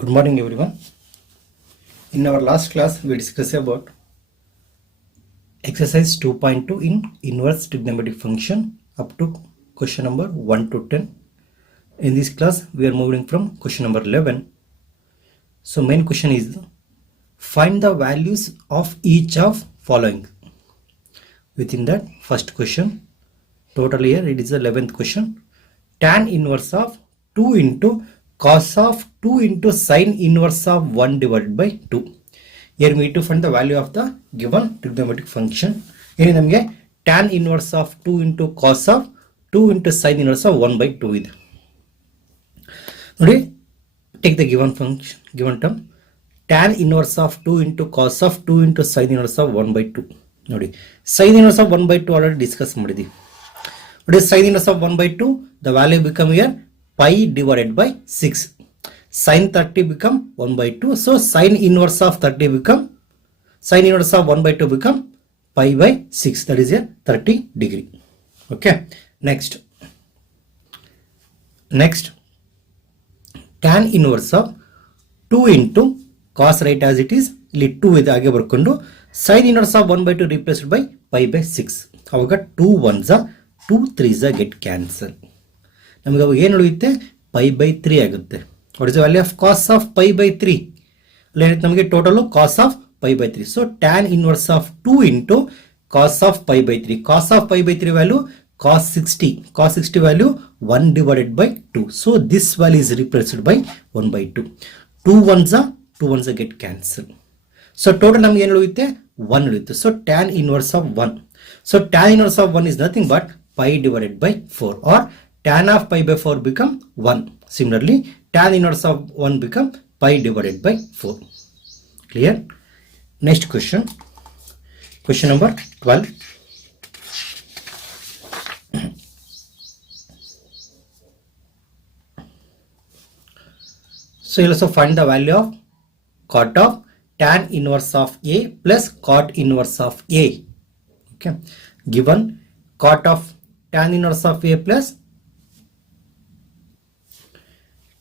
Good morning everyone. In our last class we discussed about exercise 2.2 in inverse trigonometric function up to question number 1 to 10. In this class we are moving from question number 11. So main question is find the values of each of following. Within that first question, total here it is the 11th question. Tan inverse of 2 into cos of 2 into sin inverse of 1 divided by 2. Here we need to find the value of the given trigonometric function. Here ನಮಗೆ tan inverse of 2 into cos of 2 into sin inverse of 1 by 2 ಇದೆ. ನೋಡಿ, take the given function, given term, tan inverse of 2 into cos of 2 into sin inverse of 1 by 2. ನೋಡಿ, sin inverse of 1 by 2 already discuss ಮಾಡಿದ್ವಿ. What is sin inverse of 1 by 2? The value become here pi divided by 6. Sin 30 become 1 by 2. So sin inverse of 30 become, sin inverse of 1 by 2 become pi by 6. That is here 30 degree. Okay. Next, tan inverse of 2 into cos, right as it is, ಇಲ್ಲಿ 2 ಇದೆ ಹಾಗೆ ಬರ್ಕೊಂಡು sin inverse of 1 by 2 replaced by pi by 6. ಅವಾಗ 2 1s 2 3s get cancel. ನಮಗೆ ಅವಾಗ ಏನು ಉಳಿಯುತ್ತೆ? pi by 3 ಆಗುತ್ತೆ. What is the value of cos of pi by 3? ಅಲ್ಲಿ ಏನಿತ್ತು ನಮಗೆ total cos of pi by 3. So tan inverse of 2 into cos of pi by 3. Cos of pi by 3 value cos 60. Cos 60 value 1 divided by 2. So this value is replaced by 1 by 2. 2 1s get cancel. So total ನಮಗೆ ಏನು ಉಳಿಯುತ್ತೆ? 1 ಉಳಿಯುತ್ತೆ. So tan inverse of 1. So tan inverse of 1 is nothing but pi divided by 4, or tan of pi by 4 become 1. Similarly, tan inverse of 1 become pi divided by 4. Clear? Next question. Question number 12. So you also find the value of cot of tan inverse of A plus cot inverse of A. Okay. Given cot of tan inverse of A plus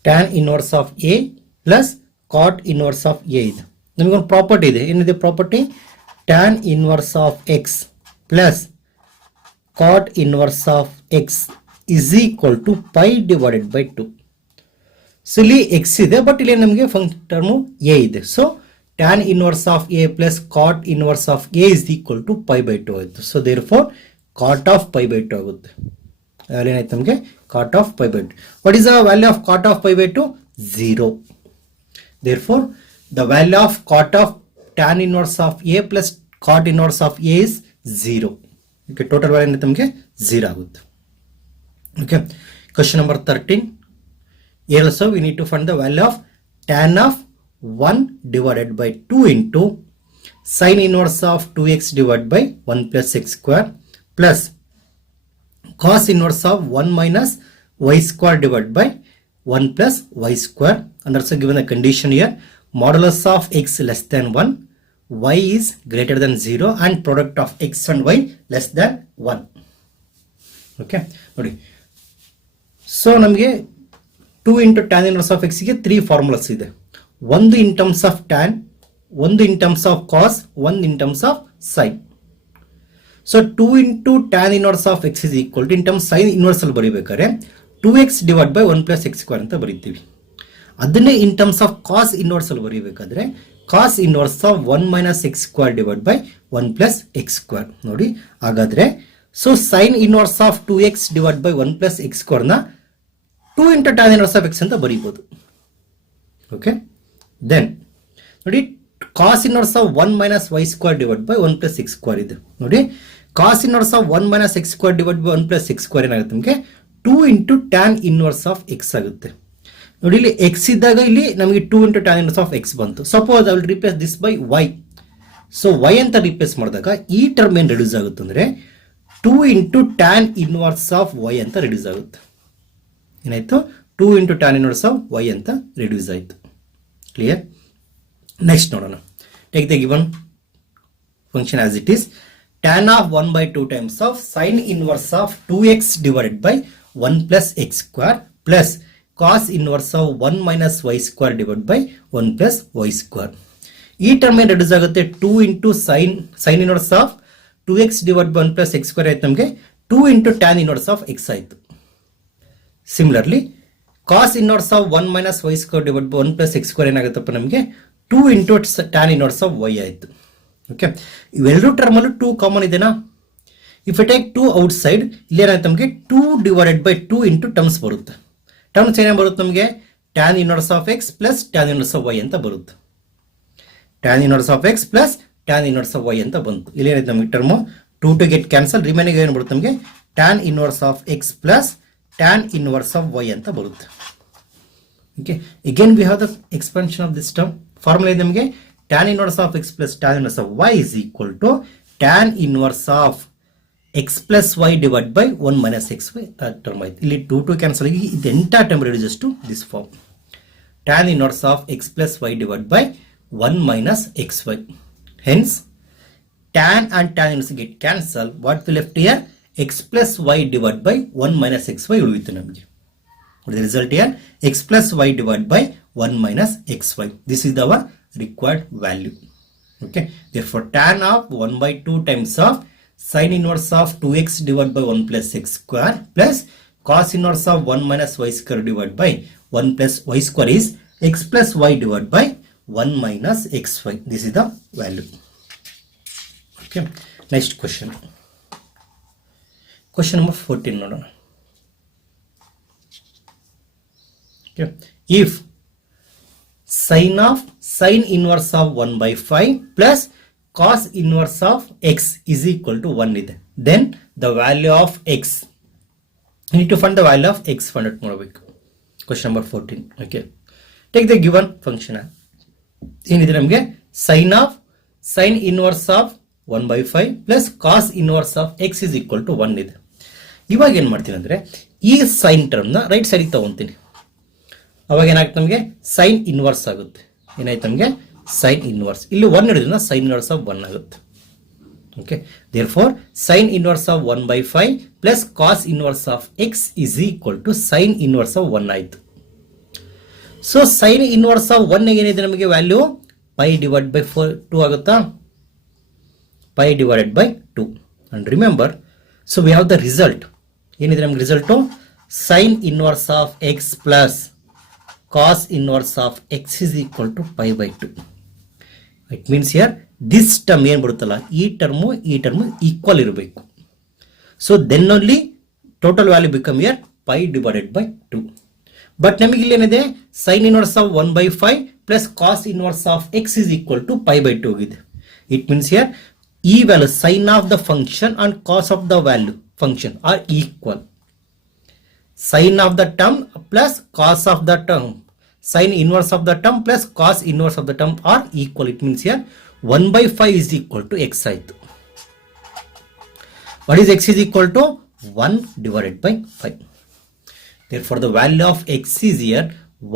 tan inverse of A plus cot inverse of A ಇದೆ. ನಮಗೊಂದು property ಇದೆ. ಏನಿದೆ property? tan inverse of x plus cot inverse of x is equal to pi divided by 2. So ಇಲ್ಲಿ x ಇದೆ, but ಇಲ್ಲಿ ನಮಗೆ term a ಇದೆ. So tan inverse of a plus cot inverse of a is equal to pi by 2 ಆಯಿತು. So therefore cot of pi by 2 ಆಗುತ್ತೆ. ಏನಾಯ್ತು ನಮಗೆ? cot of pi by 2. What is the value of cot of pi by 2? 0. Therefore, the value of cot of tan inverse of a plus cot inverse of a is 0. Okay, total value ಏನಾಯ್ತು ನಮಗೆ? 0 ಆಗುತ್ತೆ. Okay, question number 13. Here also we need to find the value of tan of 1 divided by 2 into sin inverse of 2x divided by 1 plus x square plus cos inverse of 1 minus y square divided by 1 plus y square. And also given a condition here, modulus of x less than 1, y is greater than 0 and product of x and y less than 1. Okay, ನೋಡಿ. So ನಮಗೆ 2 into tan inverse of x ಗೆ 3 formulas ಇದೆ. ಒಂದು ಇನ್ terms of tan, ಒಂದು ಇನ್ terms of ಕಾಸ್, ಒಂದು ಇನ್ terms of sine. So 2 into tan inverse of x is equal to, in terms sine inverse ಅಲ್ಲಿ ಬರೀಬೇಕಾದ್ರೆ 2x divided by 1 plus x square ಅಂತ ಬರೀತೀವಿ. ಅದನ್ನೇ in terms of cos inverse ಅಲ್ಲಿ ಬರೀಬೇಕಾದ್ರೆ cos inverse of 1 minus x square divided by 1 plus x square. ನೋಡಿ, ಹಾಗಾದ್ರೆ so sine inverse of 2x divided by 1 plus x square ನ 2 into tan inverse of x ಅಂತ ಬರೀಬಹುದು. Okay, then ನೋಡಿ cos inverse of 1 minus y square divided by 1 plus x square ಇದೆ. ನೋಡಿ, cos inverse of 1 minus x square divided by 1 plus x square ಏನಾಗುತ್ತೆ ನಮಗೆ? 2 into tan inverse of x ಆಗುತ್ತೆ. ನೋಡಿ, ಇಲ್ಲಿ x ಇದ್ದಾಗ ಇಲ್ಲಿ ನಮಗೆ 2 into tan inverse of x ಬಂತು. Suppose I will replace this by y. So y ಅಂತ ರಿಪ್ಲೇಸ್ ಮಾಡಿದಾಗ ಈ ಟರ್ಮ್ ಏನು ರಿಡ್ಯೂಸ್ ಆಗುತ್ತೆ ಅಂದ್ರೆ 2 into tan inverse of y ಅಂತ ರಿಡ್ಯೂಸ್ ಆಗುತ್ತೆ. ಏನಾಯ್ತು? 2 into tan inverse of y ಅಂತ ರಿಡ್ಯೂಸ್ ಆಯಿತು. ಕ್ಲಿಯರ್? ನೆಕ್ಸ್ಟ್ ನೋಡೋಣ. Take the given function as it is. tan of 1 by 2 times of sin inverse of 2x divided by 1 plus x square plus cos inverse of 1 minus y square divided by 1 plus y square. ಈ term ಏನು reduce ಆಗುತ್ತೆ 2 into sine inverse of 2x divide by 1 plus x square ಆಯ್ತು ನಮಗೆ 2 into tan inverse of x ಆಯಿತು. Similarly cos inverse of 1 minus y square divide by 1 plus x square ಏನಾಗುತ್ತಪ್ಪ ನಮಗೆ 2 into tan inverse of y ಆಯಿತು. Okay, ಇವೆರಡು ಟರ್ಮಲ್ಲೂ 2 common ಇದೆನಾ? If you take 2 outside ಇಲ್ಲಿ ಏನಾಯ್ತು ನಮಗೆ 2 ಡಿವೈಡೆಡ್ ಬೈ 2 ಇಂಟು ಟರ್ಮ್ಸ್ ಬರುತ್ತೆ. ಟರ್ಮ್ಸ್ ಏನೇ ಬರುತ್ತೆ ನಮಗೆ tan inverse of x plus tan inverse of y ಅಂತ ಬರುತ್ತೆ. Tan inverse of x plus tan inverse of y ಅಂತ ಬಂತು. ಇಲ್ಲಿ ಏನಾಯ್ತು ನಮಗೆ term 2 two get cancel, remaining ಏನು ಬರುತ್ತೆ ನಮಗೆ tan inverse of x plus tan inverse of y ಅಂತ ಬರುತ್ತೆ. Okay, again we have the expansion of this term. Formula ಇದೆ ನಮಗೆ tan inverse of x plus tan inverse of y is equal to tan inverse of x plus y divide by 1 minus x y term ಆಯ್ತು. ಇಲ್ಲಿ 2 two cancel ಆಗಿ ಇದು entire term reduces to this form tan inverse of x plus y divide by 1 minus xy. Hence, tan and tan inverse get cancelled. What we left here? X plus y divided by 1 minus xy ಉಳಿಯಿತು ನಮಗೆ. What is the result here? X plus y divided by 1 minus xy. This is our required value. Okay. Therefore, tan of 1 by 2 times of sin inverse of 2x divided by 1 plus x square plus cos inverse of 1 minus y square divided by 1 plus y square is x plus y divided by 1 minus xy. This is the value. Okay, next question. Question number 14 ನೋಡೋಣ. Okay, if sin inverse of 1 by 5 plus cos inverse of x is equal to 1 ಇದೆ, then the value of x, you need to find the value of x find out ಮಾಡಬೇಕು. Question number 14. Okay, take the given function. ಏನಿದೆ ನಮಗೆ sine inverse of 1 by 5 plus cos inverse of x is equal to 1 ಇದೆ. ಇವಾಗ ಏನು ಮಾಡ್ತೀನಿ ಅಂದರೆ ಈ sign ಟರ್ಮ್ನ right ಸೈಡಿಗೆ ತಗೊಂತೀನಿ. ಅವಾಗ ಏನಾಗುತ್ತೆ ನಮಗೆ ಸೈನ್ ಇನ್ವರ್ಸ್ ಆಗುತ್ತೆ. ಏನಾಯ್ತು ನಮಗೆ ಸೈನ್ ಇನ್ವರ್ಸ್, ಇಲ್ಲಿ 1 ಹಿಡಿದ್ರೆ ಸೈನ್ ಇನ್ವರ್ಸ್ ಆಫ್ 1 ಆಗುತ್ತೆ. Okay, therefore sine inverse of 1 by 5 plus cos inverse of x is equal to sine inverse of 1 ಆಯಿತು. ಸೊ ಸೈನ್ ಇನ್ವರ್ಸ್ ಆಫ್ 1 ಏನಿದೆ ನಮಗೆ ವ್ಯಾಲ್ಯೂ ಪೈ ಡಿವೈಡ್ ಬೈ 2 ಆಗುತ್ತಾ? Pi divided by 2. And remember, so we have the result. ಏನಿದೆ ನಮ್ಗೆ result sine inverse of x plus cos inverse of x is equal to pi by 2. It means here this term ಏನು ಬರುತ್ತಲ್ಲ, ಈ term equal ಇರಬೇಕು. So then only total value become here pi divided by 2. But ನಮಗೆ ಇಲ್ಲಿ ಏನಿದೆ sine inverse of 1 by 5 plus cos inverse of x is equal to pi by 2 ಆಗಿದೆ. It means here ಈ value sine of the function and cos of the value function are equal. Sine of the term plus cos of the term, sine inverse of the term plus cos inverse of the term are equal. It means here 1 by 5 is equal to x ಆಯಿತು. What is x is equal to 1 divided by 5. Therefore, the value of x is here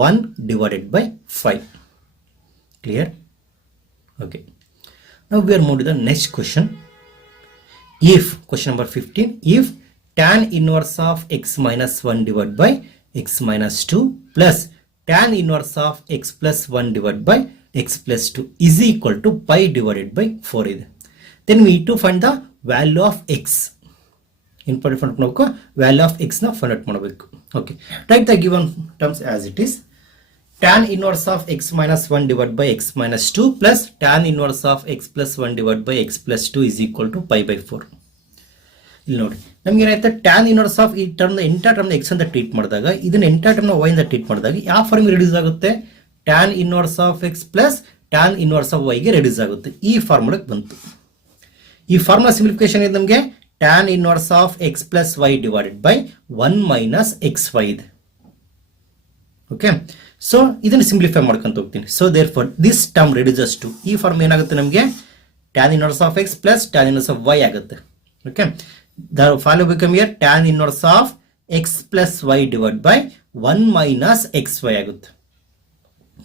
1 divided by 5. Clear? Okay. Now we are moving to the next question. If, question number 15, if tan inverse of x minus 1 divided by x minus 2 plus tan inverse of x plus 1 divided by x plus 2 is equal to pi divided by 4 ಇದೆ, then we need to find the value of x. Important find ಮಾಡಬೇಕು, value of x ನ find out ಮಾಡಬೇಕು. Okay, write the given terms as it is. Tan inverse of x minus 1 divide by x minus 2 plus tan inverse of x plus 1 divide by x plus 2 is equal to pi by 4. ಇಲ್ಲಿ ನೋಡಿ ನಮ್ಗೆ ಏನಾಯ್ತು, tan inverse of ಈ term entire term x ಅಂತ treat ಮಾಡಿದಾಗ ಇದನ್ನ entire term Y ಅಂತ treat ಮಾಡಿದಾಗ ಯಾವ ಫಾರ್ಮ್ ರಿಡ್ಯೂಸ್ ಆಗುತ್ತೆ? Tan inverse of x plus tan inverse of ವೈಗೆ ರಿಡ್ಯೂಸ್ ಆಗುತ್ತೆ. ಈ ಫಾರ್ಮುಲಾಗೆ ಬಂತು. ಈ ಫಾರ್ಮುಲಾ ಸಿಂಪ್ಲಿಫಿಕೇಶನ್ ಇದೆ ನಮಗೆ tan inverse of x plus y divided by 1 minus xy ಇದೆ. ಓಕೆ, ಸೊ ಇದನ್ನು ಸಿಂಪ್ಲಿಫೈ ಮಾಡ್ಕೊಂತ ಹೋಗ್ತೀನಿ. So therefore this term reduces to, ಈ ಫಾರ್ಮ್ ಏನಾಗುತ್ತೆ ನಮಗೆ tan inverse of x plus tan inverse of y ಆಗುತ್ತೆ. Okay, the value become here tan inverse of x plus y divided by 1 minus xy ಆಗುತ್ತೆ.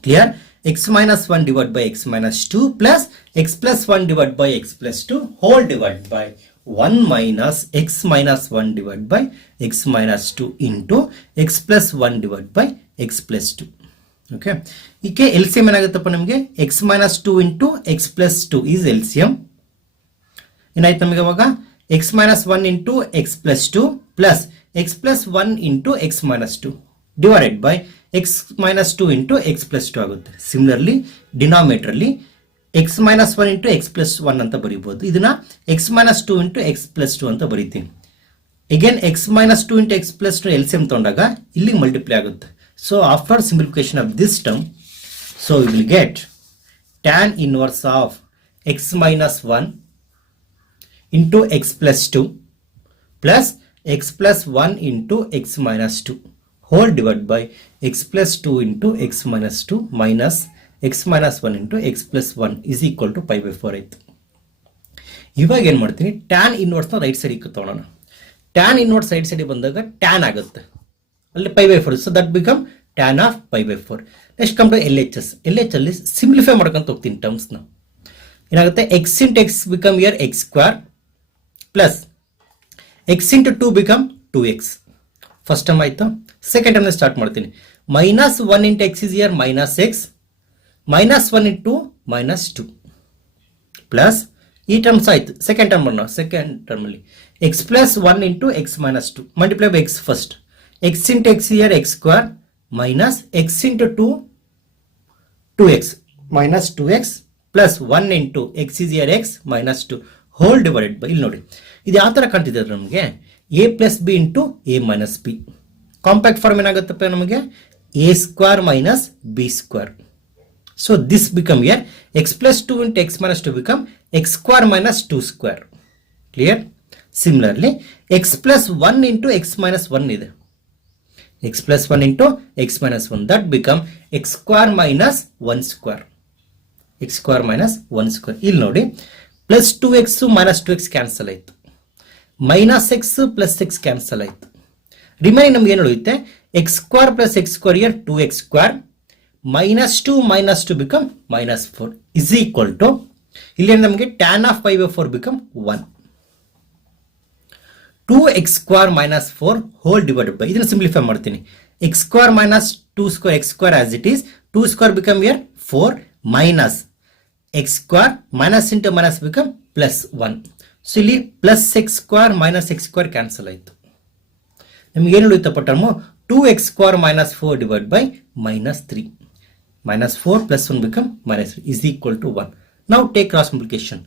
Clear? x minus 1 divided by x minus 2 plus x plus 1 divided by x plus 2 whole divided by 1 minus x minus 1 divided by x minus 2 into x plus 1 divided by x plus 2. Okay. ಈಗ LCM ಏನಾಗುತ್ತಪ್ಪ ನಮಗೆ x minus 2 into x plus 2 is LCM. ಏನಾಯ್ತು ನಮಗೆ ಅವಾಗ x minus 1 into x plus 2 plus x plus 1 into x minus 2 divided by x minus 2 into x plus 2 ಆಗುತ್ತೆ. Similarly denominator ಅಲ್ಲಿ x minus 1 into x plus 1 ಅಂತ ಬರೀಬಹುದು. ಇದನ್ನ x minus 2 into x plus 2 ಅಂತ ಬರೀತೀನಿ. again x minus 2 into x plus 2 LCM ತಗೊಂಡಾಗ ಇಲ್ಲಿ multiply ಆಗುತ್ತೆ. So after simplification of this term, so we will get tan inverse of x minus 1 into x plus 2 plus x plus 1 into x minus 2 whole divided by x plus 2 into x minus 2 minus x minus 1 into x plus 1 is equal to pi by 4 ಆಯ್ತು. ಇವಾಗ ಏನು ಮಾಡ್ತೀನಿ, tan ಇನ್ವರ್ಸ್ನ right ಸೈಡಿಗೆ ತಗೊಳ್ಳೋಣ. Tan inverse right ಸೈಡಿಗೆ ಬಂದಾಗ tan ಆಗುತ್ತೆ, ಅಲ್ಲಿ pi by 4, so that become tan of pi by 4. Next come to LHS. LH ಅಲ್ಲಿ ಸಿಂಪ್ಲಿಫೈ ಮಾಡ್ಕೊಂತ ಹೋಗ್ತೀನಿ ಟರ್ಮ್ಸ್ನ. ಏನಾಗುತ್ತೆ, x into x become here x square plus x into 2 become 2x. First term ಆಯ್ತು. ಸೆಕೆಂಡ್ ಟರ್ಮ್ನ start ಮಾಡ್ತೀನಿ. Minus 1 into x is here minus x minus 1 into minus 2 plus ಈ terms ಆಯ್ತು. ಸೆಕೆಂಡ್ ಟರ್ಮ್ ಸೆಕೆಂಡ್ ಟರ್ಮ್ ಅಲ್ಲಿ x plus 1 into x minus 2 multiply by x first. x into x here x square minus x into 2 2x minus 2x plus 1 into x is here x minus 2 whole divided by, ಇಲ್ಲಿ ನೋಡಿ ಇದು ಯಾವ ತರ ಕಾಣ್ತಿದೆ ನಮಗೆ, a plus b into a minus b. Compact form ಏನಾಗುತ್ತಪ್ಪ ನಮಗೆ a square minus b square. So this become here x plus 2 into x minus 2 become x square minus 2 square. Clear? Similarly, x plus 1 into x minus 1 ಇದೆ. x plus 1 into x minus 1, that become x square minus 1 square. x square minus 1 square. ಇಲ್ಲಿ ನೋಡಿ plus 2x minus 2x cancel ಆಯಿತು, minus x plus x cancel ಆಯಿತು. Remaining ನಮ್ಗೆ ಏನು ಉಳಿಯುತ್ತೆ, x square plus x square here 2x square minus 2 become minus 4 is equal to, ಇಲ್ಲಿ ನಮಗೆ tan of pi by 4 become 1. 2x square minus 4 whole divided by, ಇದನ್ನು simplify ಮಾಡ್ತೀನಿ, x square minus 2 square x square as it is, 2 square become here 4 minus x square minus into minus become plus 1. So ಇಲ್ಲಿ plus x square minus x square cancel ಆಯಿತು. ನಮಗೆ ಏನು ಉಳಿತಪ್ಪ term, 2x square minus 4 divided by minus 3. Minus 4 plus 1 become minus 3 is equal to 1. Now take cross multiplication.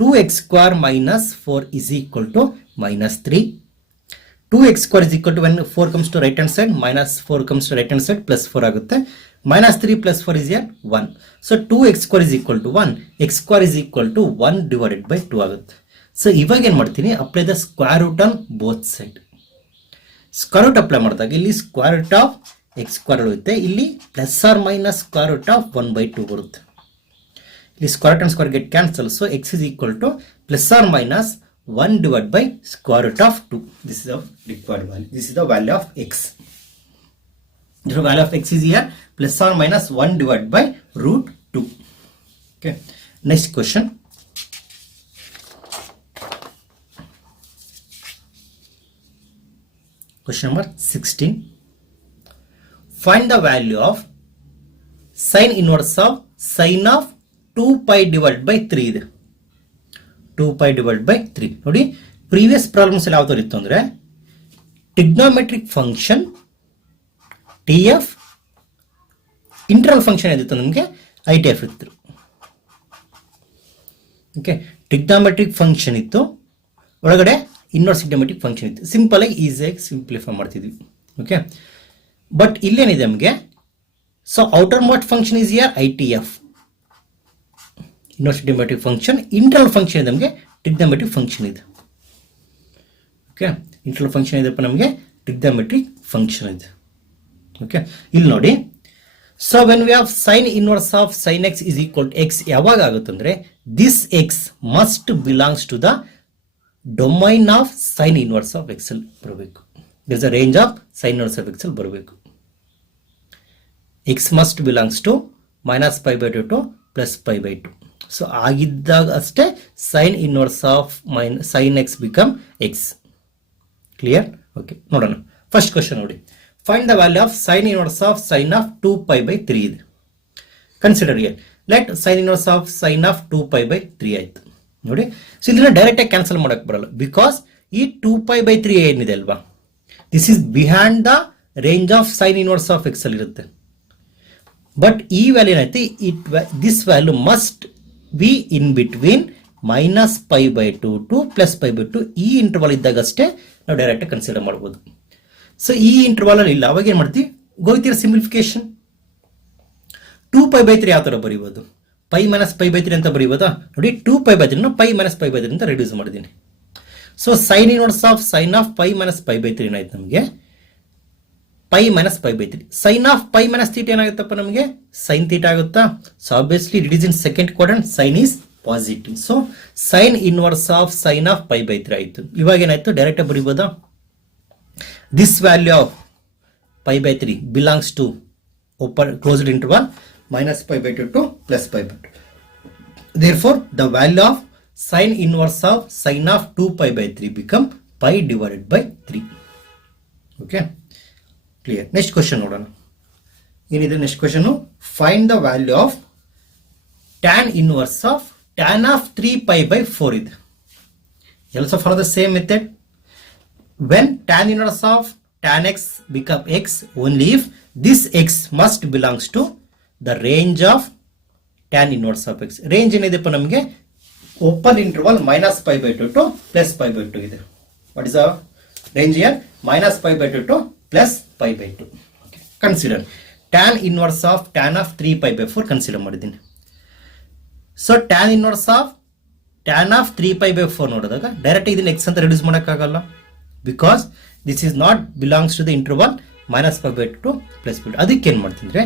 2x square minus 4 is equal to minus 3. 2x square is equal to, when 4 comes to right hand side, minus 4 comes to right hand side, plus 4 ಆಗುತ್ತೆ. Minus 3 plus 4 is here 1. So 2x square is equal to 1. x square is equal to 1 divided by 2 ಆಗುತ್ತೆ. So ಇವಾಗ ಏನು ಮಾಡ್ತೀನಿ, apply the square root on both side. Square root apply ಮಾಡಿದಾಗ ಇಲ್ಲಿ square root of x square ಉಳಿಯುತ್ತೆ, ಇಲ್ಲಿ plus or minus square root of 1/2 ಬರುತ್ತೆ. ಇಲ್ಲಿ square root and square get cancel. So x is equal to plus or minus 1 divided by square root of 2. This is the required value. This is the value of x. The value of x is here plus or minus 1 divided by root 2. Okay. Next question. Question number 16. Find the value of sin inverse of sin of 2 pi divided by 3 ಇದೆ. 2 pi divided by 3. ನೋಡಿ previous problems ಎಲ್ಲ ಯಾವ ತರ ಇತ್ತು ಅಂದ್ರೆ, trigonometric function TF, internal function ಏನಿತ್ತು ನಮಗೆ ITF ಇತ್ತು. ಓಕೆ, ಟ್ರಿಗ್ನೋಮೆಟ್ರಿಕ್ ಫಂಕ್ಷನ್ ಇತ್ತು, ಒಳಗಡೆ ಇನ್ವರ್ಸ್ ಟ್ರಿಗ್ನೋಮೆಟ್ರಿಕ್ ಫಂಕ್ಷನ್ ಇತ್ತು. ಸಿಂಪಲ್ ಆಗಿ ಈಸಿಯಾಗಿ ಸಿಂಪ್ಲಿಫೈ ಮಾಡ್ತಿದ್ವಿ. ಓಕೆ, ಬಟ್ ಇಲ್ಲೇನಿದೆ ನಮಗೆ, so outer most function is here ITF, inverse trigonometric function. Internal function ಇದೆ ನಮಗೆ ಟ್ರಿಗ್ನೋಮೆಟ್ರಿಕ್ ಫಂಕ್ಷನ್ ಇದೆ. ಓಕೆ, ಇಂಟರ್ನಲ್ ಫಂಕ್ಷನ್ ಇದೆಪ್ಪ ನಮಗೆ ಟ್ರಿಗ್ನೋಮೆಟ್ರಿಕ್ ಫಂಕ್ಷನ್ ಇದೆ. ಓಕೆ, ಇಲ್ಲಿ ನೋಡಿ, so when we have sign inverse of sine X is equal to x ಯಾವಾಗ ಆಗುತ್ತಂದ್ರೆ, this x must belongs to the domain of sine inverse of x ಅಲ್ಲಿ ಬರಬೇಕು. This a range of sine inverse of x ಅಲ್ಲಿ ಬರಬೇಕು. X must belongs to -π/2 to +π/2. So ಆಗಿದ್ದಾಗ ಅಷ್ಟೇ sine inverse of sine x become x. Clear? Okay, ನೋಡೋಣ. First question ನೋಡಿ, find the value of sine inverse of sine of 2π/3 ಇದೆ. Consider here. Let sine inverse of sine of 2π/3 ಆಯ್ತು ನೋಡಿ. So ಇದನ್ನ direct ಆಗಿ cancel ಮಾಡಕ್ ಬರಲ್ಲ, because ಈ 2π/3 ಏನಿದೆ ಅಲ್ವಾ, this is behind the range of sine inverse of x ಅಲ್ಲಿ ಇರುತ್ತೆ. ಬಟ್ ಈ ವ್ಯಾಲ್ಯೂ ಏನೈತಿ, this value must be in between -π/2 to +π/2. ಈ ಇಂಟರ್ವಲ್ ಇದ್ದಾಗ ಅಷ್ಟೇ ನಾವು ಡೈರೆಕ್ಟ್ ಕನ್ಸಿಡರ್ ಮಾಡ್ಬೋದು. ಸೊ ಈ ಇಂಟರ್ವಲ್ ಅಲ್ಲಿ ಇಲ್ಲ, ಅವಾಗ ಏನ್ ಮಾಡ್ತೀವಿ, ಗೋಯ್ತಿರ ಸಿಂಪ್ಲಿಫಿಕೇಶನ್. 2π/3 ಯಾವ ತರ ಬರೀಬಹುದು, π - π/3 ಅಂತ ಬರೀಬೋದಾ ನೋಡಿ. 2π/3 ನ π - π/3 ಅಂತ ರೆಡ್ಯೂಸ್ ಮಾಡಿದ್ದೀನಿ. So sine inverse of sine of π - π/3 ಏನಾಯ್ತು ನಮಗೆ, π - π/3. ಸೈನ್ ಆಫ್ π - θ ಏನಾಗುತ್ತಪ್ಪ ನಮಗೆ, ಸೈನ್ θ ಆಗುತ್ತಾ. So obviously it is in second quadrant, sine is positive. So sine inverse of sine of π/3 ಆಯ್ತು. ಇವಾಗ ಏನಾಯ್ತು, ಡೈರೆಕ್ಟ್ ಬರೀಬೋದಾ, this value of π/3 belongs to open closed interval -π/2 to +π/2. Therefore, the value of sin inverse of sin of 2π/3 become π/3. Okay, clear? Next question ನೋಡೋಣ. ಏನಿದೆ next question, find the value of tan inverse of tan of 3π/4 ಇದೆ. Also follow the same method. When tan inverse of tan x become x only if this x must belongs to the range of tan inverse of x. Range ಏನಿದೆಪ್ಪ ನಮಗೆ, open interval -π/2 to +π/2 ಇದೆ. What is the range here, -π/2 to +π/2. Consider tan inverse of tan of 3π/4 consider ಮಾಡಿದ್ದೀನಿ. So tan inverse of tan of 3π/4 ನೋಡಿದಾಗ direct ಇದನ್ನ x ಅಂತ reduce ಮಾಡೋಕ್ಕಾಗಲ್ಲ, because this is not belongs to the interval -π/2 to +π/2. ಅದಕ್ಕೆ ಏನು ಮಾಡ್ತೀನಿ ಅಂದರೆ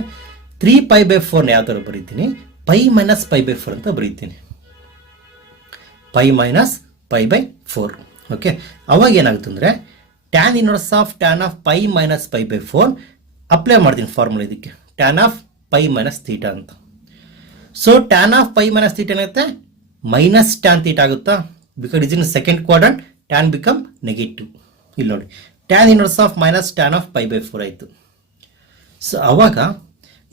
3π/4 ಯಾವ ಥರ ಬರೀತೀನಿ, π - π/4 ಅಂತ ಬರೀತೀನಿ, π - π/4. ಓಕೆ, ಅವಾಗ ಏನಾಗುತ್ತೆ ಅಂದರೆ tan inverse of tan of π - π/4 apply ಮಾಡ್ತೀನಿ ಫಾರ್ಮುಲಾ ಇದಕ್ಕೆ, ಟ್ಯಾನ್ ಆಫ್ π - θ ಅಂತ. ಸೊ ಟ್ಯಾನ್ ಆಫ್ π - θ ಏನಾಗುತ್ತೆ, ಮೈನಸ್ ಟ್ಯಾನ್ θ ಆಗುತ್ತಾ, because is in second quadrant, tan become negative. ಇಲ್ಲಿ ನೋಡಿ, tan inverse of minus tan of π/4 ಆಯಿತು. ಸೊ ಅವಾಗ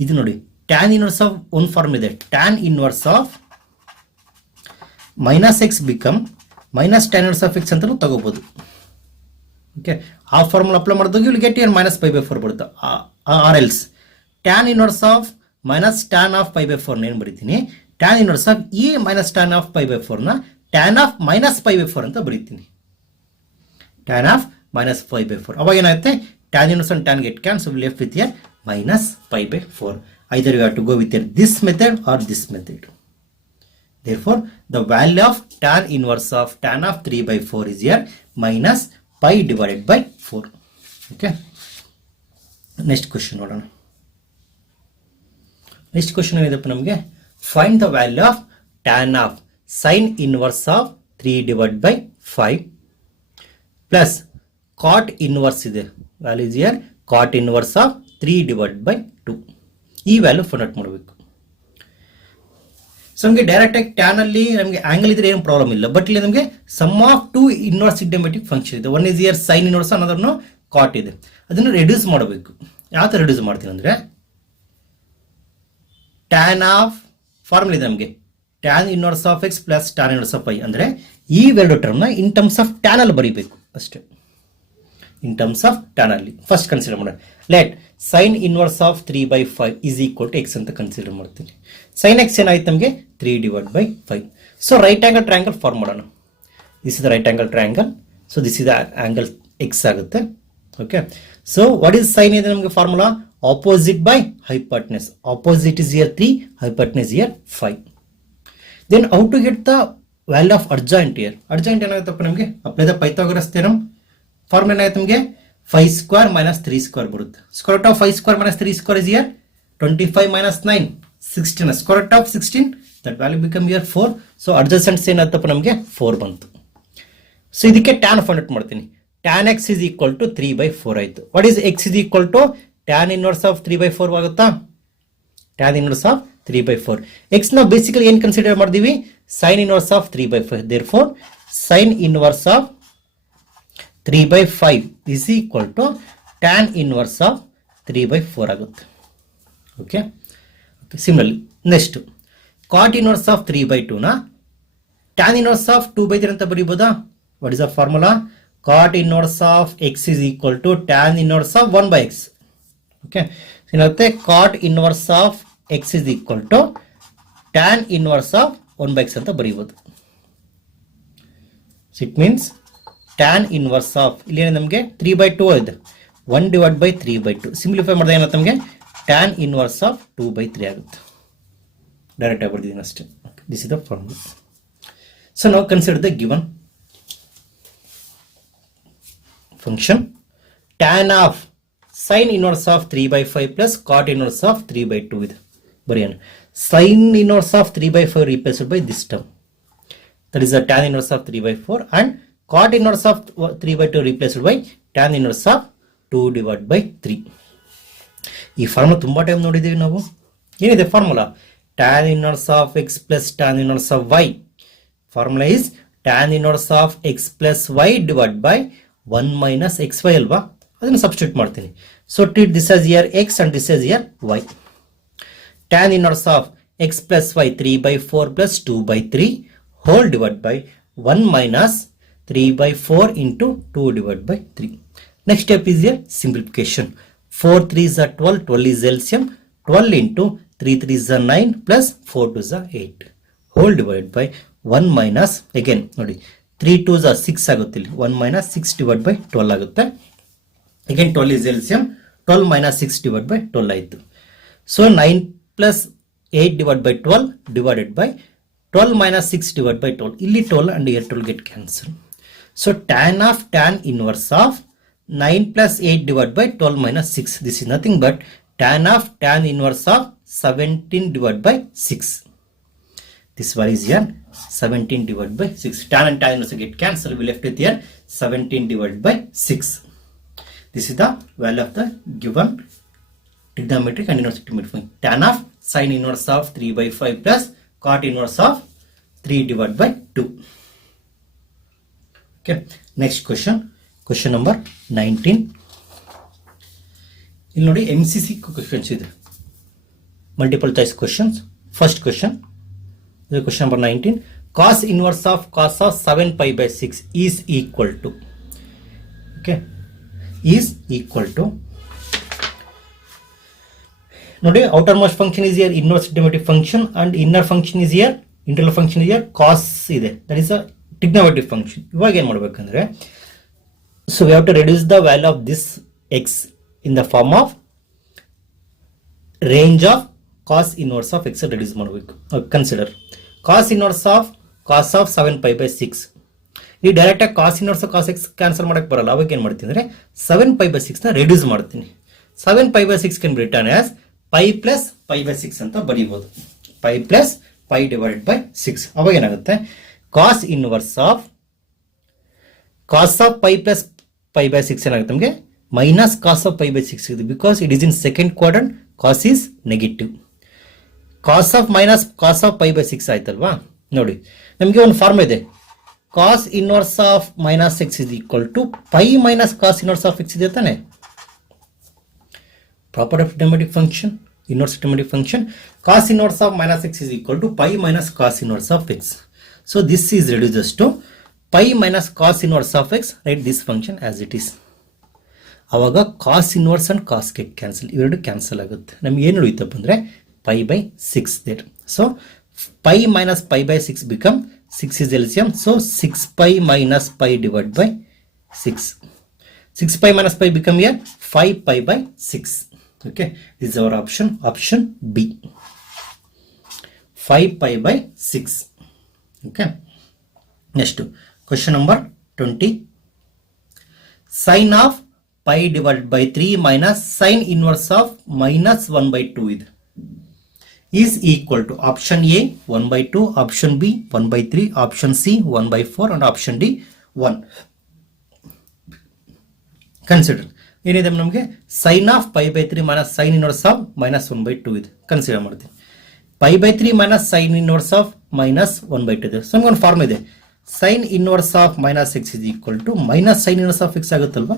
ಇದು ನೋಡಿ, ಟ್ಯಾನ್ ಇನ್ವರ್ಸ್ ಆಫ್ ಒಂದು ಫಾರ್ಮ್ ಇದೆ, tan inverse of -x become minus tan inverse of x ಅಂತಲೂ ತಗೋಬಹುದು. ಓಕೆ, ಆ ಫಾರ್ಮುಲಾ ಅಪ್ಲೈ ಮಾಡಿದಾಗ ಇಲ್ಲಿ ಗೆಟ್ ಏನು -π/4 ಬರುತ್ತೆ. Or else tan inverse of minus tan of π/4 ಏನು ಬರೀತೀನಿ, ಟ್ಯಾನ್ ಇನ್ವರ್ಸ್ ಆಫ್ ಈ ಮೈನಸ್ ಟ್ಯಾನ್ ಆಫ್ π/4 ನ ಟ್ಯಾನ್ ಆಫ್ -π/4 ಅಂತ ಬರೀತೀನಿ, ಟ್ಯಾನ್ ಆಫ್ -π/4. ಅವಾಗ ಏನಾಗುತ್ತೆ, tan inverse and tan get cancel, left with here -π/4. Either you have to go with this method or this method. Therefore, the value of tan inverse of tan of 3/4 is here -π/4. Okay. Next question ನೋಡೋಣ. Next question ಏನಿದೆಪ್ಪ ನಮಗೆ, find the value of tan of sin inverse of 3/5 plus cot inverse ಇದೆ, value is here cot inverse of 3/2. ಈ value find out ಮಾಡಬೇಕು. So ನಮಗೆ direct ಆಗಿ tan ಅಲ್ಲಿ ನಮಗೆ angle ಇದ್ರೆ ಏನು ಪ್ರಾಬ್ಲಮ್ ಇಲ್ಲ, ಬಟ್ ಇಲ್ಲಿ ನಮಗೆ ಸಮ್ ಆಫ್ 2 ಇನ್ವರ್ಸ್ ಸಿಗ್ಮೆಟಿಕ್ ಫಂಕ್ಷನ್ ಇದೆ. One is year sine inverse, ಅನ್ನೋದನ್ನು ಕಾಟ್ ಇದೆ. ಅದನ್ನು ರೆಡ್ಯೂಸ್ ಮಾಡಬೇಕು. ಯಾವ ಥರ ರೆಡ್ಯೂಸ್ ಮಾಡ್ತೀನಿ ಅಂದರೆ, ಟ್ಯಾನ್ ಆಫ್ ಫಾರ್ಮುಲಾ ಇದೆ ನಮಗೆ, tan inverse of x plus tan inverse of y ಅಂದರೆ ಈ ಎರಡು ಟರ್ಮ್ನ ಇನ್ ಟರ್ಮ್ಸ್ ಆಫ್ ಟ್ಯಾನ್ ಅಲ್ಲಿ ಬರೀಬೇಕು ಅಷ್ಟೇ. ಇನ್ ಟರ್ಮ್ಸ್ ಆಫ್ ಟ್ಯಾನ್ ಅಲ್ಲಿ ಫಸ್ಟ್ ಕನ್ಸಿಡರ್ ಮಾಡೋಣ. Let sine inverse of 3/5 is equal to x ಅಂತ ಕನ್ಸಿಡರ್ ಮಾಡ್ತೀನಿ. ಸೈನ್ ಎಕ್ಸ್ ಏನಾಯ್ತು ನಮಗೆ 3/5. So right angle triangle form ಮಾಡೋಣ. This is the right angle triangle. So this is the angle x ಆಗುತ್ತೆ. Okay, so what is sine ಇದೆ ನಮಗೆ formula, opposite by hypotenuse. Opposite is here 3, hypotenuse here 5. Then how to get the value of adjoint here. Adjoint ಏನಾಗುತ್ತಪ್ಪ ನಮಗೆ, apply the Pythagoras theorem. Formula ಏನಾಯ್ತು ನಮಗೆ 5² - 3² ಬರುತ್ತೆ. Square root of 5² - 3² is here 25 - 9 16. Square root of 16, that value become here 4. So adjacents ಏನಾಯ್ತಪ್ಪ ನಮಗೆ 4 ಬಂತು. So ಇದಕ್ಕೆ tan find out ಮಾಡ್ತೀನಿ. Tan x is equal to 3/4 ಆಯಿತು. What is x is equal to tan inverse of 3/4 ಆಗುತ್ತಾ, tan inverse of 3/4. X ನಾವು basically ಏನು consider ಮಾಡಿದೀವಿ, sine inverse of 3/5. therefore sine inverse of 3/5 is equal to tan inverse of 3/4 ಆಗುತ್ತೆ. Okay, similarly next cot inverse of 3/2 ನ tan inverse of 2/3 ಅಂತ ಬರೀಬೋದಾ? What is the formula? cot inverse of x is equal to tan inverse of 1/x. okay, ಏನಾಗುತ್ತೆ, cot inverse of x is equal to tan inverse of 1/x ಅಂತ ಬರೀಬಹುದು. ಇಟ್ ಮೀನ್ಸ್ tan inverse of ಇಲ್ಲಿ ನಮಗೆ 3/2 ಇದೆ, 1/3/2 ಸಿಂಪ್ಲಿಫೈ ಮಾಡಿದಾಗ ಏನಾಗುತ್ತೆ ನಮಗೆ tan inverse of 2/3 ಆಗುತ್ತೆ. ಡೈರೆಕ್ಟ್ ಆಗಿ ಬರ್ದಿದ್ದೀನಿ ಅಷ್ಟೇ. This is the formula. So ನಾವು consider the given function. tan of sin inverse of 3/5 plus cot inverse of 3/2 ಇದೆ. ಬರೆಯೋಣ. sin inverse of 3/5 replaced by this term, that is the tan inverse of 3/4, and cot inverse of 3/2 replaced by tan inverse of 2/3. ಈ formula ತುಂಬಾ time ನೋಡಿದೀವಿ ನಾವು. ಏನಿದೆ formula? tan inverse of x plus tan inverse of y. Formula is tan inverse of x plus y divided by 1 minus xy ಅಲ್ವಾ, ಅದನ್ನು substitute ಮಾಡ್ತೀನಿ. So treat this as here x and this as here y. tan inverse of x plus y 3/4 plus 2/3 whole divided by 1 minus 3/4 into 2/3. Next step is here simplification. 4 3s are 12, 12 is LCM, 12 into 3 3s are 9 plus 4 2s are 8 whole divided by 1 minus, again ನೋಡಿ 3 2s are 6 ಆಗುತ್ತೆ, ಇಲ್ಲಿ 1 minus 6/12 ಆಗುತ್ತೆ. again 12 is LCM, 12 minus 6/12 ಆಯಿತು. So 9 plus 8/12 divided by 12 minus 6/12, ಇಲ್ಲಿ 12 and here 12 get cancelled. so tan inverse of 9 plus 8 divided by 12 minus 6, this is nothing but tan inverse of 17/6. this one is here 17/6. tan and tan inverse get cancelled, we left with here 17/6. this is the value of the given trigonometric and inverse trigonometric function. tan of sin inverse of 3/5 plus cot inverse of 3/2. okay, next question number 19. ಇಲ್ಲಿ ನೋಡಿ MCC questions ಇದೆ, multiple choice questions. first question number 19. cos inverse of 7π/6 is equal to, okay, is equal to, ನೋಡಿ outermost function is here inverse trigonometric function and inner function is here internal function is here cos ಇದೆ, that is a trigonometric function. ಇವಾಗ ಏನು ಮಾಡಬೇಕಂದ್ರೆ, so we have to reduce the value of this x in the form of range of cos inverse of x reduce ಮಾಡಬೇಕು. consider cos inverse of 7π/6. ಈ direct ಆಗಿ cos inverse cos x cancel ಮಾಡಕ್ಕೆ ಬರಲ್ಲ, ಅವಾಗ ಏನು ಮಾಡ್ತೀನಿ ಅಂದರೆ 7π/6 ನ ರೆಡ್ಯೂಸ್ ಮಾಡ್ತೀನಿ. 7π/6 can be written as pi plus pi/6 ಅಂತ ಬರೀಬಹುದು. pi plus pi divided by 6. ಅವಾಗ ಏನಾಗುತ್ತೆ, cos inverse of pi plus pi/6 ಏನಾಗುತ್ತೆ ನಮಗೆ minus cos of pi/6 ಇದೆ, because it is in second quadrant, cos is negative. cos of minus cos of pi/6 ಆಯ್ತಲ್ವಾ. ನೋಡಿ ನಮಗೆ ಒಂದು ಫಾರ್ಮ್ ಇದೆ, cos inverse of minus x is equal to pi minus cos inverse of x ಇದೆ ತಾನೆ. property of trigonometric function, inverse trigonometric function, cos inverse of minus x is equal to pi minus cos inverse of x. so this is reduces to pi minus cos inverse of x. write this function as it is. ಅವಾಗ cos inverse and cos get cancel, ಇವೆರಡು cancel ಆಗುತ್ತೆ. ನಮ್ಗೆ ಏನು ಉಳಿತಪ್ಪ ಅಂದರೆ pi/6 there. so pi minus pi/6 become 6 is LCM, so 6pi minus pi divided by 6. 6pi minus pi become here 5pi/6. okay, this is our option B, 5pi/6. okay, next question number 20. sin of pi divided by 3 minus sin inverse of minus 1/2 is equal to option A 1/2, option B 1/3, option C 1/4 and option D 1. consider ಏನಿದೆ ನಮಗೆ sin of pi/3 minus sin inverse of minus 1/2 ಇದೆ. Consider ಮಾಡ್ತೀವಿ. Pi by 3 minus sine inverse of minus 1/2 ಇದೆ. So ನಮ್ಗೊಂದು form ಇದೆ, sine inverse of minus x is equal to minus sine inverse of x ಆಗುತ್ತಲ್ವಾ.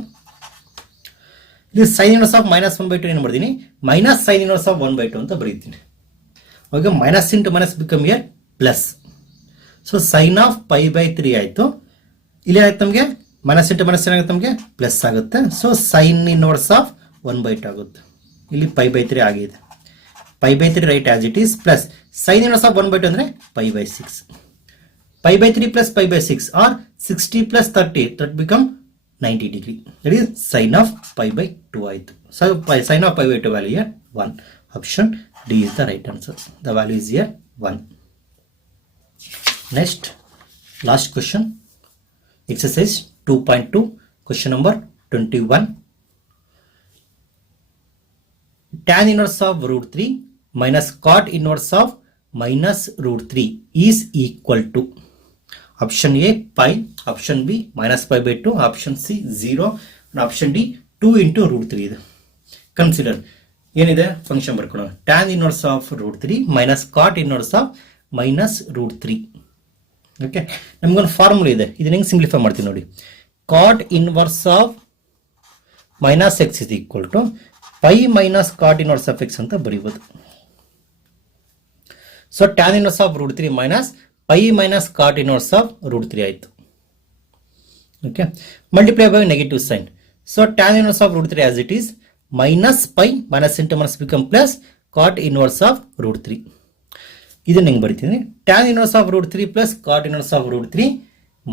ಇಲ್ಲಿ sine inverse of minus 1/2 ಏನು ಮಾಡಿದೀನಿ, minus sine inverse of 1/2 ಅಂತ ಬರೀತೀನಿ. Okay, minus into minus become here plus. So sine of pi by 3 ಆಯಿತು. ಇಲ್ಲಿ ಏನಾಯ್ತು ನಮಗೆ, ಮೈನಸ್ ಇಂಟು ಮೈನಸ್ ಏನಾಗುತ್ತೆ ನಮಗೆ ಪ್ಲಸ್ ಆಗುತ್ತೆ. ಸೊ ಸೈನ್ ಇನ್ವರ್ಸ್ ಆಫ್ 1/2 ಆಗುತ್ತೆ. ಇಲ್ಲಿ ಪೈ ಬೈ 3 ಆಗಿದೆ. Pi by 3 right as it is plus sine inverse of 1/2 ಅಂದರೆ pi by 6. Pi by 3 plus pi by 6 or 60 plus 30 that become 90 degree. That is sine of pi by 2 ಆಯಿತು. So sine of pi by 2 value here 1. Option D is the right answer. The value is here 1. Next, last question. Exercise 2.2, question number 21. Tan inverse of root 3 minus cot inverse of minus root 3 is equal to option A pi, option B minus pi by 2, option C 0, and option D 2 into root 3 ಇದೆ. Consider ಏನಿದೆ function ಬರ್ಕೊಳ್ಳೋಣ. Tan inverse of root 3 minus cot inverse of minus root 3. Okay, ನಮಗೊಂದು formula ಇದೆ, ಇದನ್ನ ಹೆಂಗೆ simplify ಮಾಡ್ತೀವಿ ನೋಡಿ. Cot inverse of minus x is equal to pi minus cot inverse of x ಅಂತ ಬರೀಬೋದು. So tan inverse of root 3 minus pi minus cot inverse of root 3 ಆಯಿತು. Okay, multiply by negative sign. So tan inverse of root 3 as it is minus pi minus into minus become plus cot inverse of root 3. ಇದನ್ನ ಹೆಂಗೆ ಬರಿತೀನಿ, tan inverse of root 3 plus cot inverse of root 3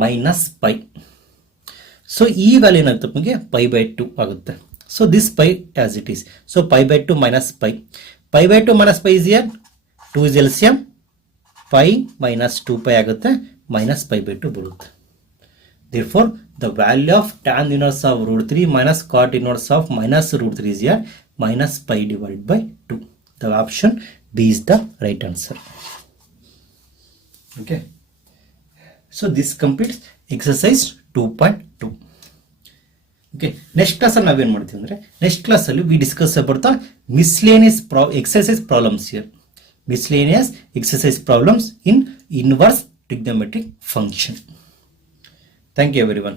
minus pi. So ಈ value ಏನಾಗುತ್ತೆ ನಮಗೆ pi by 2 ಆಗುತ್ತೆ. So this pi as it is. So pi by 2 minus pi. Pi by 2 minus pi is here 2 is LCM, pi minus 2 pi ಆಗುತ್ತೆ, minus pi by 2 ಬರುತ್ತೆ. Therefore, the value of tan inverse of root 3 minus cot inverse of minus root 3 is here minus pi divided by 2. The option B is the right answer. Okay. So this completes exercise 2.2. Okay. Next class ಅಲ್ಲಿ ನಾವೇನು ಮಾಡ್ತೀವಿ ಅಂದರೆ, next class ಅಲ್ಲಿ we discuss about the miscellaneous exercise problems here. Miscellaneous exercise problems in inverse trigonometric function. Thank you everyone.